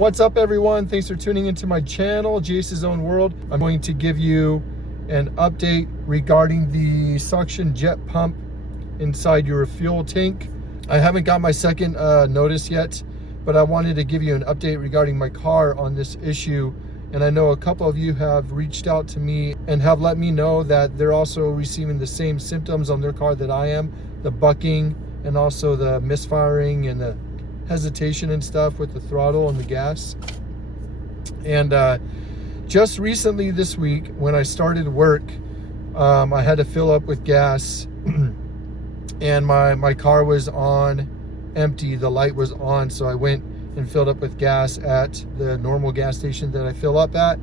What's up, everyone? Thanks for tuning into my channel, Jace's Own World. I'm going to give you an update regarding the suction jet pump inside your fuel tank. I haven't got my second notice yet, but I wanted to give you an update regarding my car on this issue. And I know a couple of you have reached out to me and have let me know that they're also receiving the same symptoms on their car that I am, the bucking and also the misfiring and the hesitation and stuff with the throttle and the gas. And just recently this week when I started work, I had to fill up with gas and my car was on empty, the light was on, so I went and filled up with gas at the normal gas station that I fill up at,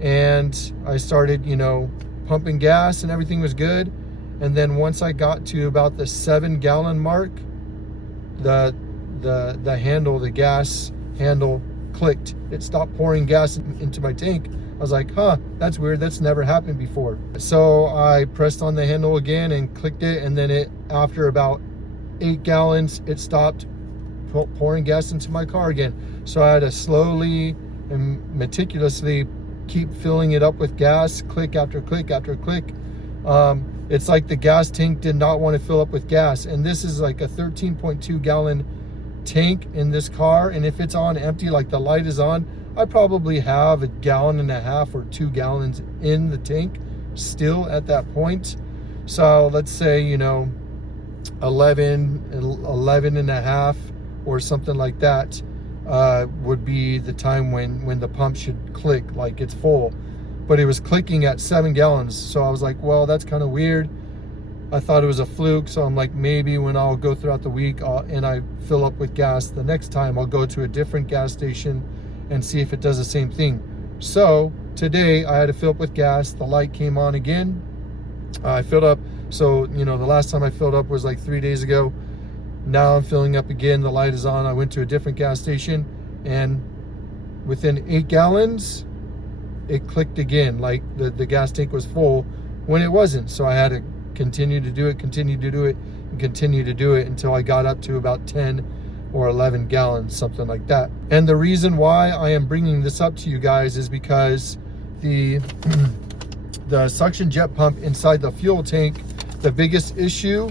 and I started, pumping gas and everything was good. And then once I got to about the 7-gallon mark, the handle, the gas handle clicked. It stopped pouring gas into my tank. I was like, that's weird. That's never happened before. So I pressed on the handle again and clicked it. And then after about 8 gallons, it stopped pouring gas into my car again. So I had to slowly and meticulously keep filling it up with gas, click after click after click. It's like the gas tank did not want to fill up with gas. And this is like a 13.2 gallon tank in this car, and if it's on empty, like the light is on, I probably have 1.5 gallons or 2 gallons in the tank still at that point. So let's say 11 and a half or something like that would be the time when the pump should click like it's full, but it was clicking at 7 gallons. So I was like, well, that's kind of weird. I thought it was a fluke, so I'm like, maybe when I'll go throughout the week and I fill up with gas the next time, I'll go to a different gas station and see if it does the same thing. So today I had to fill up with gas. The light came on again. I filled up. So, the last time I filled up was like 3 days ago. Now I'm filling up again. The light is on. I went to a different gas station, and within 8 gallons, it clicked again. Like the gas tank was full when it wasn't. So I had to continue to do it, and continue to do it until I got up to about 10 or 11 gallons, something like that. And the reason why I am bringing this up to you guys is because the suction jet pump inside the fuel tank, the biggest issue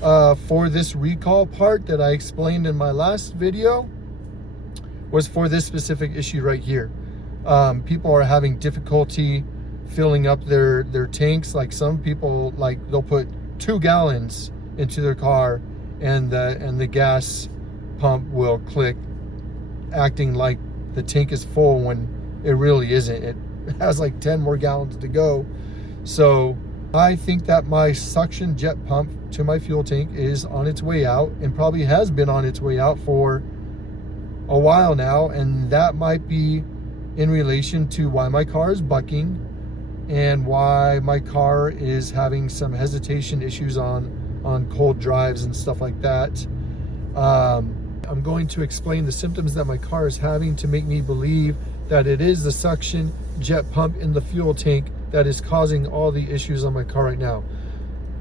for this recall part that I explained in my last video was for this specific issue right here. People are having difficulty filling up their tanks. Like some people, they'll put 2 gallons into their car and the gas pump will click, acting like the tank is full when it really isn't. It has like 10 more gallons to go. So I think that my suction jet pump to my fuel tank is on its way out, and probably has been on its way out for a while now, and that might be in relation to why my car is bucking and why my car is having some hesitation issues on cold drives and stuff like that. I'm going to explain the symptoms that my car is having to make me believe that it is the suction jet pump in the fuel tank that is causing all the issues on my car right now.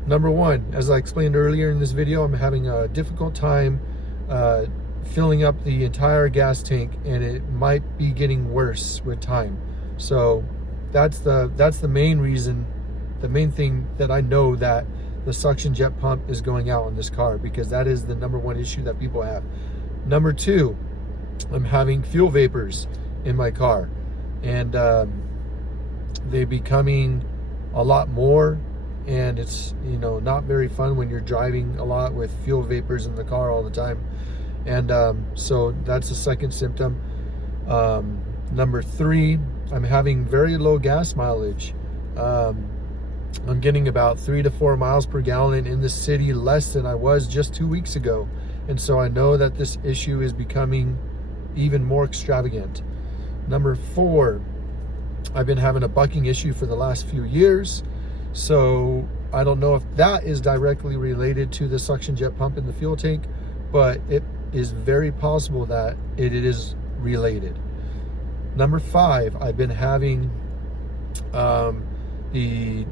Number one, as I explained earlier in this video, I'm having a difficult time filling up the entire gas tank, and it might be getting worse with time. So that's the main reason, the main thing that I know that the suction jet pump is going out on this car, because that is the number one issue that people have. Number two, I'm having fuel vapors in my car, and they're becoming a lot more, and it's not very fun when you're driving a lot with fuel vapors in the car all the time. And so that's the second symptom. Number three, I'm having very low gas mileage. I'm getting about 3 to 4 miles per gallon in the city, less than I was just 2 weeks ago. And so I know that this issue is becoming even more extravagant. Number four, I've been having a bucking issue for the last few years. So I don't know if that is directly related to the suction jet pump in the fuel tank, but it is very possible that it is related. Number five, I've been having the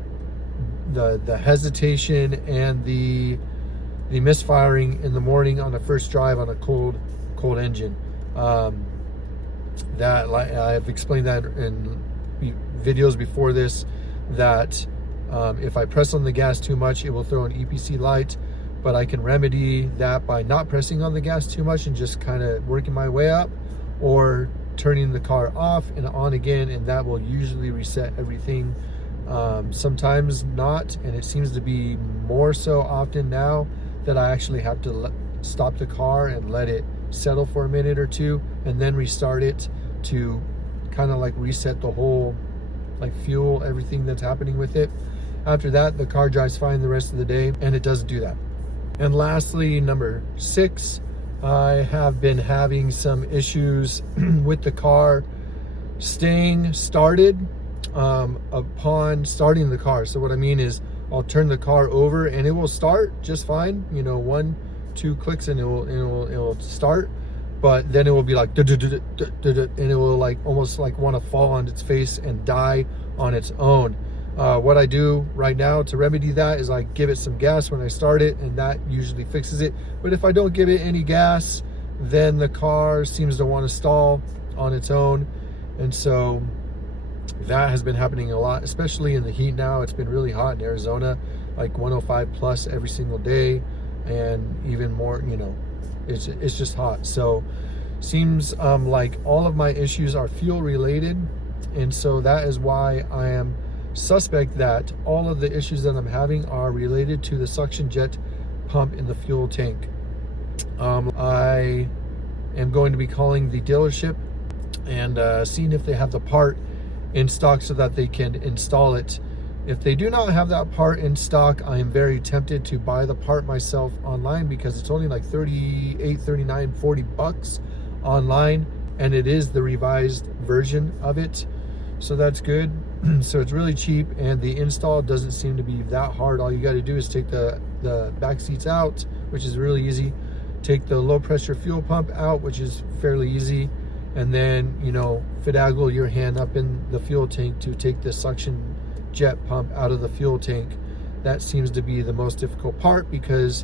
hesitation and the misfiring in the morning on the first drive on a cold engine. that, like I've explained that in videos before this, that if I press on the gas too much, it will throw an EPC light, but I can remedy that by not pressing on the gas too much and just kind of working my way up, or turning the car off and on again, and that will usually reset everything. Sometimes not, and it seems to be more so often now that I actually have to stop the car and let it settle for a minute or two and then restart it to kind of like reset the whole like fuel, everything that's happening with it. After that, the car drives fine the rest of the day, and it doesn't do that. And lastly, number 6, I have been having some issues with the car staying started upon starting the car. So what I mean is, I'll turn the car over and it will start just fine, you know, 1-2 clicks and it will start, but then it will be like and it will like almost like want to fall on its face and die on its own. What I do right now to remedy that is I give it some gas when I start it, and that usually fixes it. But if I don't give it any gas, then the car seems to want to stall on its own. And so that has been happening a lot, especially in the heat now. It's been really hot in Arizona, like 105 plus every single day, and even more, you know, it's just hot. So seems like all of my issues are fuel related, and so that is why I am suspect that all of the issues that I'm having are related to the suction jet pump in the fuel tank. I am going to be calling the dealership and seeing if they have the part in stock so that they can install it. If they do not have that part in stock, I am very tempted to buy the part myself online, because it's only like 38, 39, 40 bucks online, and it is the revised version of it, so that's good. So it's really cheap, and the install doesn't seem to be that hard. All you got to do is take the back seats out, which is really easy, take the low pressure fuel pump out, which is fairly easy, and then, you know, finagle your hand up in the fuel tank to take the suction jet pump out of the fuel tank. That seems to be the most difficult part, because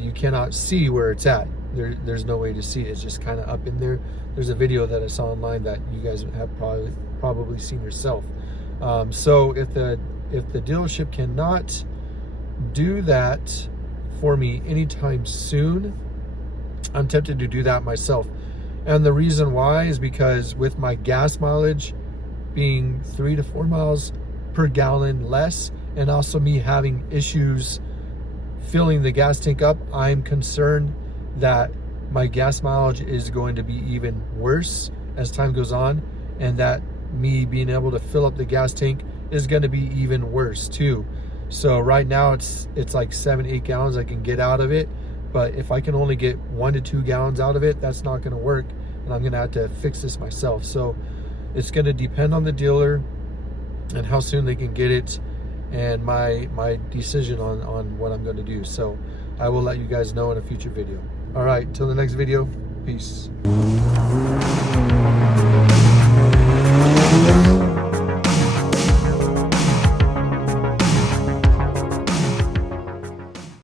you cannot see where it's at. There's no way to see it. It's just kind of up in there. There's a video that I saw online that you guys have probably seen yourself. So if the dealership cannot do that for me anytime soon, I'm tempted to do that myself. And the reason why is because with my gas mileage being 3 to 4 miles per gallon less, and also me having issues filling the gas tank up, I'm concerned that my gas mileage is going to be even worse as time goes on, and that me being able to fill up the gas tank is going to be even worse too. So right now it's like 7-8 gallons I can get out of it, but if I can only get 1 to 2 gallons out of it, that's not going to work, and I'm going to have to fix this myself. So it's going to depend on the dealer and how soon they can get it, and my decision on what I'm going to do. So I will let you guys know in a future video. All right, till the next video, peace.